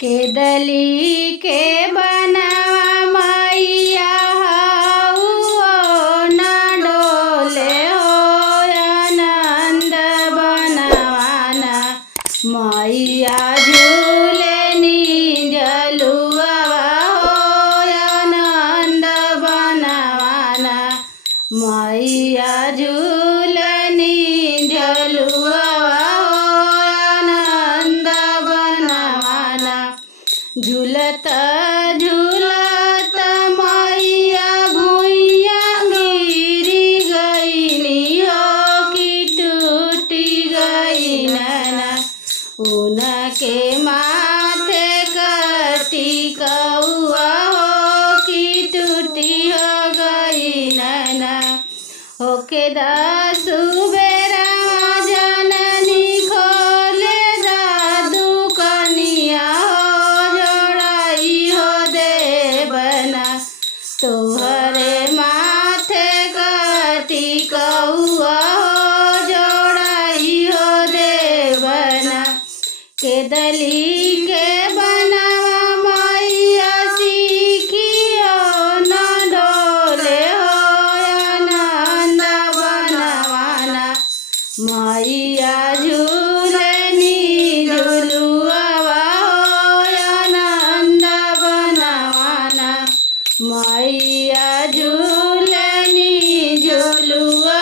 केदली के बनावा मैया हऊ न डोले हो आनंद बनवाना मैया झूले जलुआ हो आनंद बनवाना मैया झूले जलुआ झूलत झूलत मैया भुइया गिरी गईनी हो कि टूटी गई नैना उनके माथे कटी कौआ हो कि टूटी हो गई नैना होके दासु बेरा जननी खोले दादू कनिया तोहरे माथे कटी कौआ हो जोड़ाई हो देवना केदली के बनावा मैया सीखियो न डोले हो आनंद बनवाना मैया झूले झुलुआ हो आनंद बनवाना मैया झूलनी झुलुआ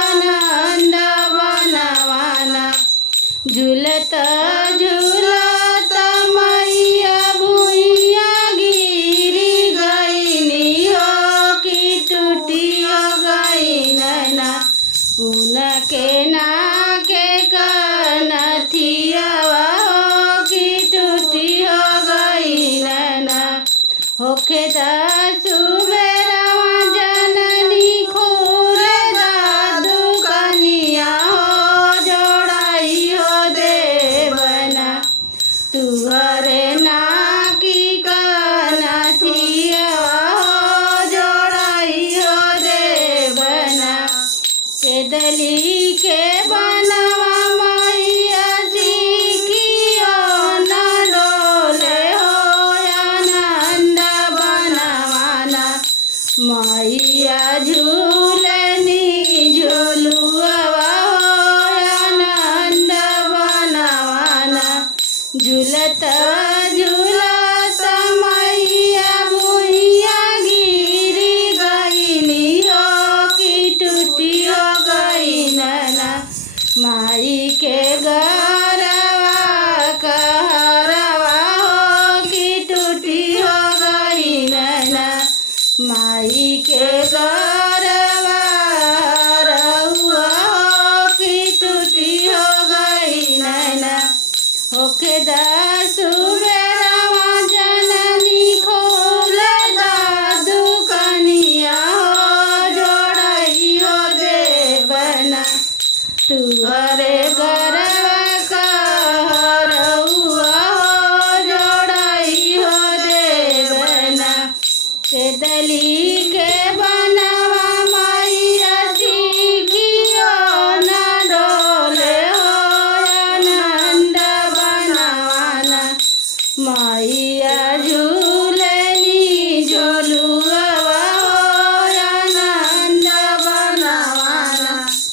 आनंद बनवाना झूलत झूलत मैया भुइया गिरी गईनी हो कि टूटी हो गई नैना उनके नाके कनथिया हो कि टूटी हो गई नैना होके दासु बेरा जननी खोले दादू कनिया हो जोड़ाई हो देवना तुहरे नाकी कनथिया हो जोड़ाई हो देवना केदली के बनवा मैया सीखियो न डोले हो आनंद बनवाना मैया झूलनी झुलुआ आनंद बनवाना झूलत झूलत मैया भुइया गिरी गईनी हो कि टूटी हो गई नैना माई के गरवा कहरवा हो कि टूटी हो गई नैना माई के गरवा रहुआ हो कि टूटी हो गई नैना होके दासु बेरा जननी खोले दादू कनिया हो जोड़ाई हो देवना तुहरे